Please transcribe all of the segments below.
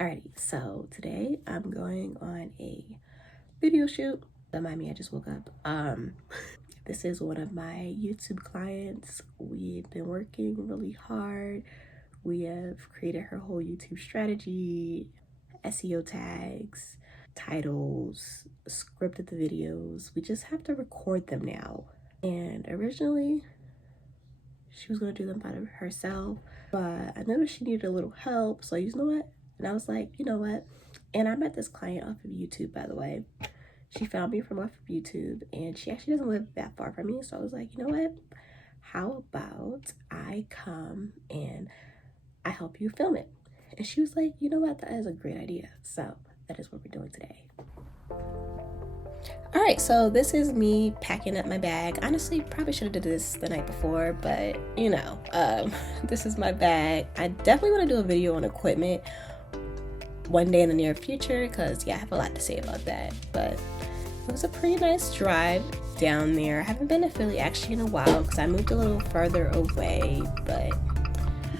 Alrighty, so today I'm going on a video shoot. Don't mind me, I just woke up. This is one of my YouTube clients. We've been working really hard. We have created her whole YouTube strategy, SEO tags, titles, scripted the videos. We just have to record them now. And originally, she was going to do them by herself, but I noticed she needed a little help. So you know what? And I was like, you know what? And I met this client off of YouTube, by the way. She found me from off of YouTube, and she actually doesn't live that far from me. So I was like, you know what? How about I come and I help you film it? And she was like, you know what? That is a great idea. So that is what we're doing today. All right, so this is me packing up my bag. Honestly, probably should have did this the night before, but you know, this is my bag. I definitely want to do a video on equipment one day in the near future because yeah, I have a lot to say about that. But it was a pretty nice drive down there. I haven't been to Philly actually in a while because I moved a little further away, but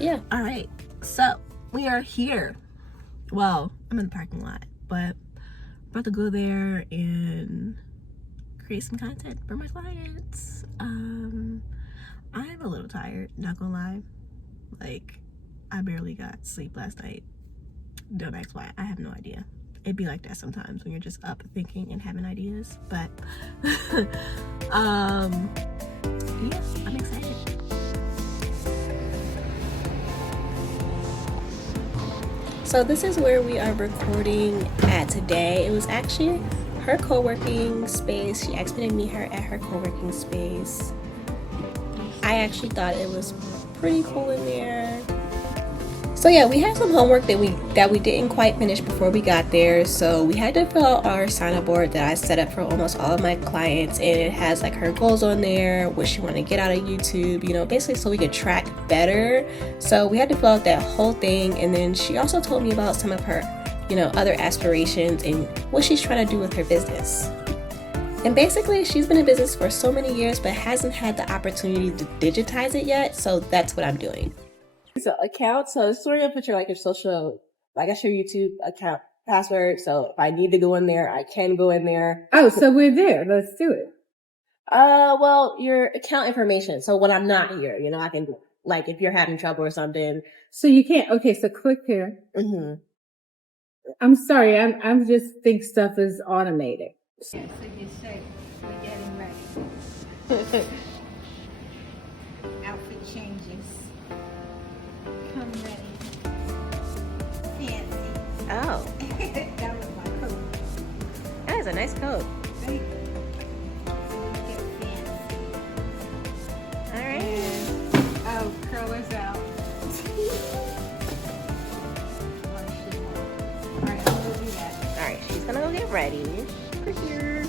yeah. All right, so we are here. Well, I'm in the parking lot, but I'm about to go there and create some content for my clients. I'm a little tired, not gonna lie. Like, I barely got sleep last night. Don't ask why, I have no idea. It'd be like that sometimes when you're just up thinking and having ideas, but yeah, I'm excited. So this is where we are recording at today. It was actually her co-working space. She asked me to meet her at her co-working space. I actually thought it was pretty cool in there. So yeah, we had some homework that we didn't quite finish before we got there. So we had to fill out our sign-up board that I set up for almost all of my clients, and it has like her goals on there, what she want to get out of YouTube, you know, basically so we could track better. So we had to fill out that whole thing, and then she also told me about some of her, you know, other aspirations and what she's trying to do with her business. And basically, she's been in business for so many years, but hasn't had the opportunity to digitize it yet. So that's what I'm doing. So account, so this is where you're gonna put your social, I guess your YouTube account password. So if I need to go in there, I can go in there. Oh, so we're there. Let's do it. Well, your account information. So when I'm not here, you know, I can, like, if you're having trouble or something. So you can't, okay, so click here. Mm-hmm. I'm sorry, I'm just think stuff is automated. Yeah, so you say, we're getting ready. Outfit changes. Come ready. Fancy. Oh, That was my coat. that is a nice coat. Thank you. Get fancy. All right. Oh, curlers out. Alright, I'm gonna do that. All right, she's gonna go get ready. Over here.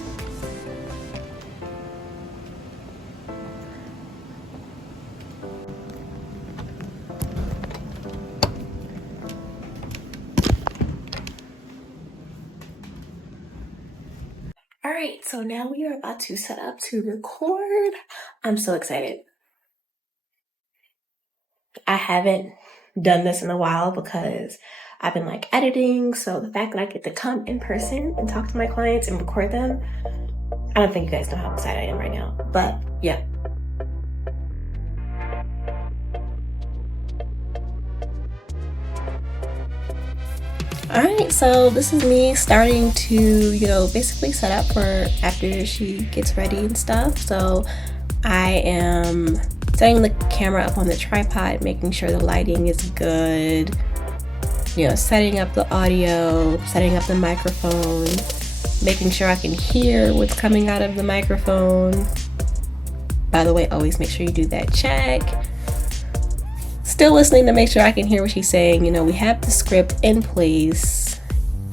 All right, so now we are about to set up to record. I'm so excited. I haven't done this in a while because I've been like editing. So the fact that I get to come in person and talk to my clients and record them, I don't think you guys know how excited I am right now, but yeah. All right, so this is me starting to, you know, basically set up for after she gets ready and stuff. So I am setting the camera up on the tripod, making sure the lighting is good, you know, setting up the audio, setting up the microphone, making sure I can hear what's coming out of the microphone. By the way, always make sure you do that check. Still listening to make sure I can hear what she's saying. You know, we have the script in place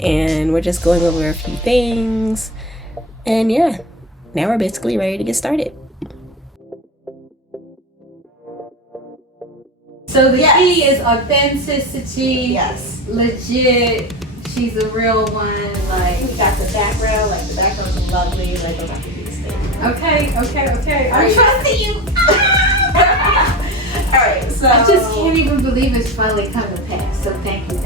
and we're just going over a few things. And yeah, now we're basically ready to get started. So the key is authenticity. Yes. Legit. She's a real one. Like, We got the background, like the background's lovely, like I'm about to do this thing. okay. I'm trusting you. All right, so I just can't even believe it's finally come to pass. So thank you.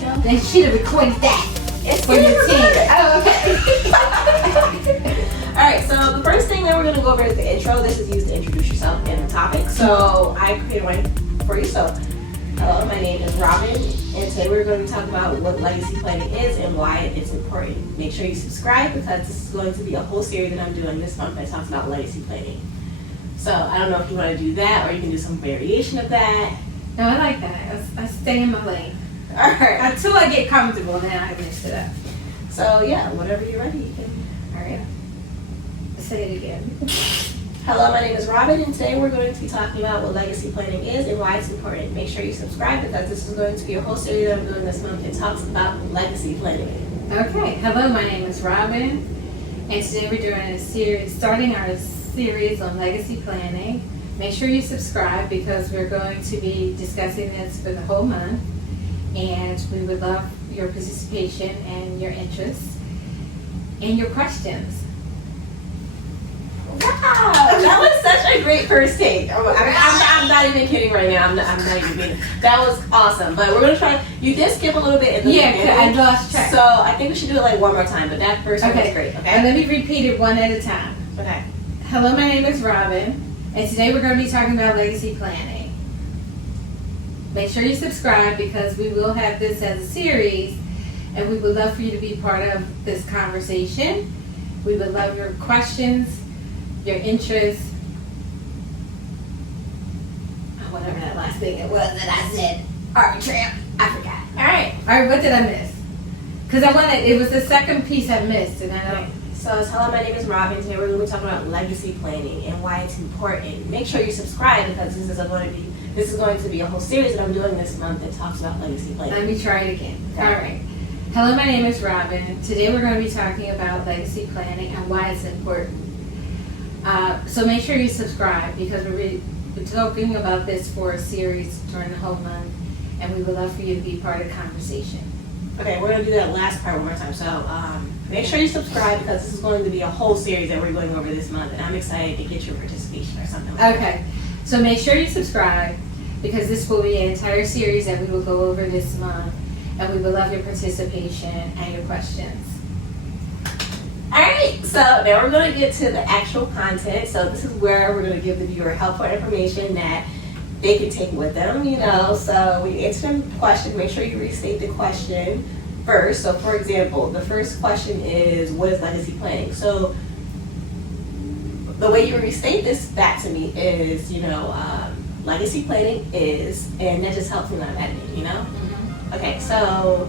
They should have recorded that. It's For your team. Oh, okay. Alright, so the first thing that we're going to go over is the intro. This is used to introduce yourself and the topic. So I created one for you. So, hello, my name is Robin, and today we're going to be talking about what legacy planning is and why it's important. Make sure you subscribe because this is going to be a whole series that I'm doing this month that talks about legacy planning. So I don't know if you want to do that or you can do some variation of that. No, I like that. I stay in my lane. Alright. Until I get comfortable, then I mix it up. So yeah, whenever you're ready, you can. Alright. Say it again. Hello, my name is Robin, and today we're going to be talking about what legacy planning is and why it's important. Make sure you subscribe because this is going to be a whole series that I'm doing this month. It talks about legacy planning. Okay. Hello, my name is Robin, and today we're doing a series, starting our series on legacy planning. Make sure you subscribe because we're going to be discussing this for the whole month, and we would love your participation and your interests and your questions. Wow, that was such a great first take. I'm not even kidding right now. I'm not even kidding. That was awesome. But we're going to try. You did skip a little bit in the beginning. I lost track. So I think we should do it like one more time. But that first one was great. And Okay. let me repeat it one at a time. Okay. Hello, my name is Robin, and today we're going to be talking about legacy planning. Make sure you subscribe because we will have this as a series, and we would love for you to be part of this conversation. We would love your questions, your interests, whatever that last thing it was that I said. Arbitrary. I forgot. All right. All right, what did I miss? Because it was the second piece I missed, and I don't. So it's hello, my name is Robin. Today we're going to be talking about legacy planning and why it's important. Make sure you subscribe because this is going to be a whole series that I'm doing this month that talks about legacy planning. Let me try it again. All right. Hello, my name is Robin. Today we're going to be talking about legacy planning and why it's important. So make sure you subscribe because we're talking about this for a series during the whole month, and we would love for you to be part of the conversation. Okay, we're going to do that last part one more time. So make sure you subscribe because this is going to be a whole series that we're going over this month, and I'm excited to get your participation or something like that. Okay. So make sure you subscribe because this will be an entire series that we will go over this month, and we would love your participation and your questions. Alright, so now we're going to get to the actual content. So this is where we're going to give the viewer helpful information that they can take with them, So we answer them question. Make sure you restate the question first. So for example, the first question is, what is legacy planning? So the way you restate that to me is, legacy planning is, and that just helps me when I'm editing, Mm-hmm. Okay, so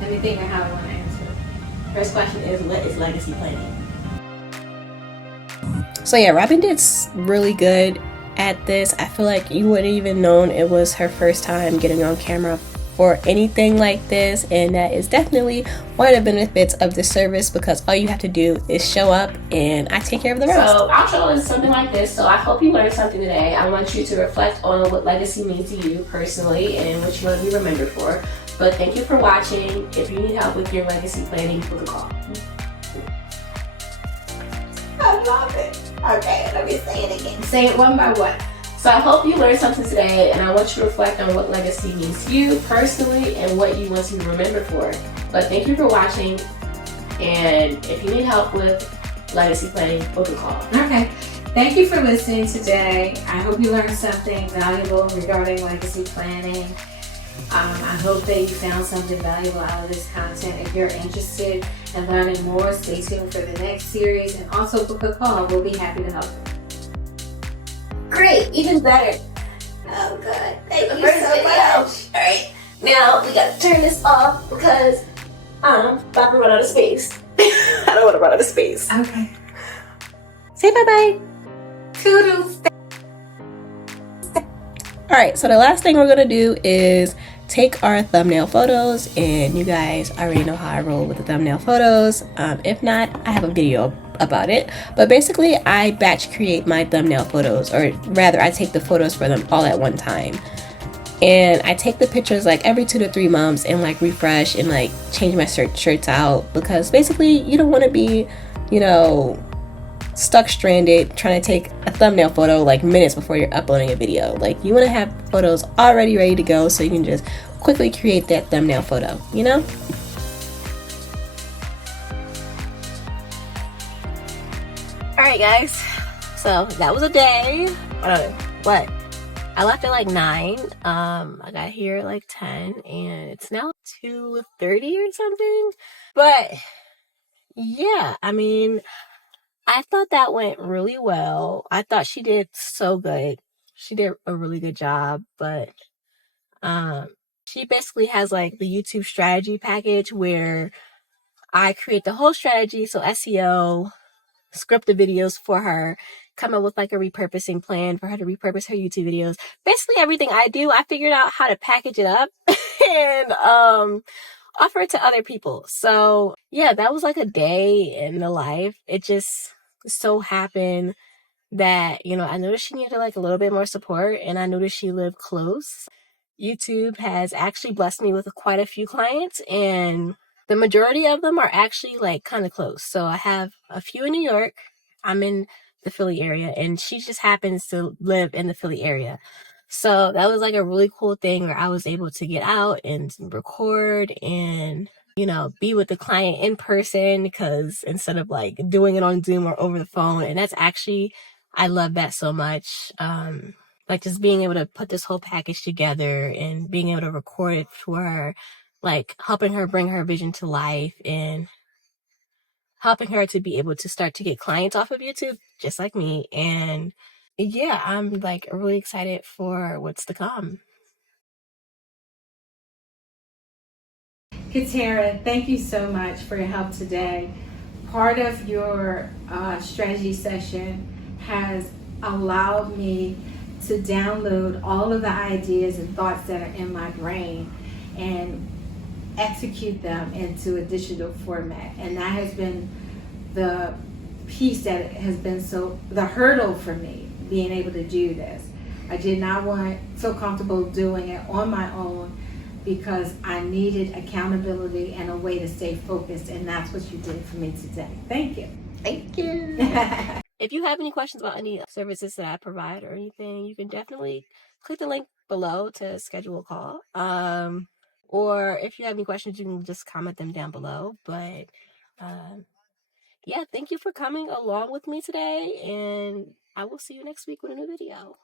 Let me think of how I want to answer it. first question is, what is legacy planning? So yeah, Robin did really good at this. I feel like you wouldn't even known it was her first time getting on camera for anything like this, and that is definitely one of the benefits of this service because all you have to do is show up and I take care of the rest. So our show is something like this, so I hope you learned something today. I want you to reflect on what legacy means to you personally and what you want to be remembered for. But thank you for watching. If you need help with your legacy planning, book a call. I love it. Okay, let me say it again. Say it one by one. So I hope you learned something today, and I want you to reflect on what legacy means to you personally and what you want to be remembered for. But thank you for watching, and if you need help with legacy planning, book a call. Okay. Thank you for listening today. I hope you learned something valuable regarding legacy planning. I hope that you found something valuable out of this content. If you're interested in learning more, stay tuned for the next series and also book a call. We'll be happy to help you. Great, even better. Oh, good. Thank you so much. All right, now we got to turn this off because I'm about to run out of space. I don't want to run out of space. Okay. Say bye-bye. Toodles. All right, so the last thing we're going to do is take our thumbnail photos, and you guys already know how I roll with the thumbnail photos. If not, I have a video about it, but basically I batch create my thumbnail photos, or rather I take the photos for them all at one time, and I take the pictures like every 2 to 3 months and like refresh and like change my shirts out, because basically you don't want to be stuck stranded trying to take a thumbnail photo like minutes before you're uploading a video. Like, you want to have photos already ready to go so you can just quickly create that thumbnail photo, you know? Alright guys, so that was a day. What? I left at like 9. I got here at like 10 and it's now 2:30 or something. But yeah, I mean, I thought that went really well. I thought she did so good. She did a really good job, but she basically has like the YouTube strategy package where I create the whole strategy, so SEO, script the videos for her, come up with like a repurposing plan for her to repurpose her YouTube videos. Basically everything I do, I figured out how to package it up and offer it to other people. So yeah, that was like a day in the life. It just so happened that, you know, I noticed she needed like a little bit more support and I noticed she lived close. YouTube has actually blessed me with quite a few clients and the majority of them are actually like kind of close. So I have a few in New York. I'm in the Philly area and she just happens to live in the Philly area. So that was like a really cool thing where I was able to get out and record and, you know, be with the client in person, because instead of like doing it on Zoom or over the phone. And that's actually, I love that so much. Like just being able to put this whole package together and being able to record it for her, like helping her bring her vision to life and helping her to be able to start to get clients off of YouTube, just like me. And yeah, I'm like really excited for what's to come. Catara, thank you so much for your help today. Part of your strategy session has allowed me to download all of the ideas and thoughts that are in my brain and execute them into a digital format. And that has been the piece that has been the hurdle for me, being able to do this. I did not feel comfortable doing it on my own because I needed accountability and a way to stay focused, and that's what you did for me today. Thank you. Thank you. If you have any questions about any services that I provide or anything, you can definitely click the link below to schedule a call. Or if you have any questions, you can just comment them down below. But yeah, thank you for coming along with me today, and I will see you next week with a new video.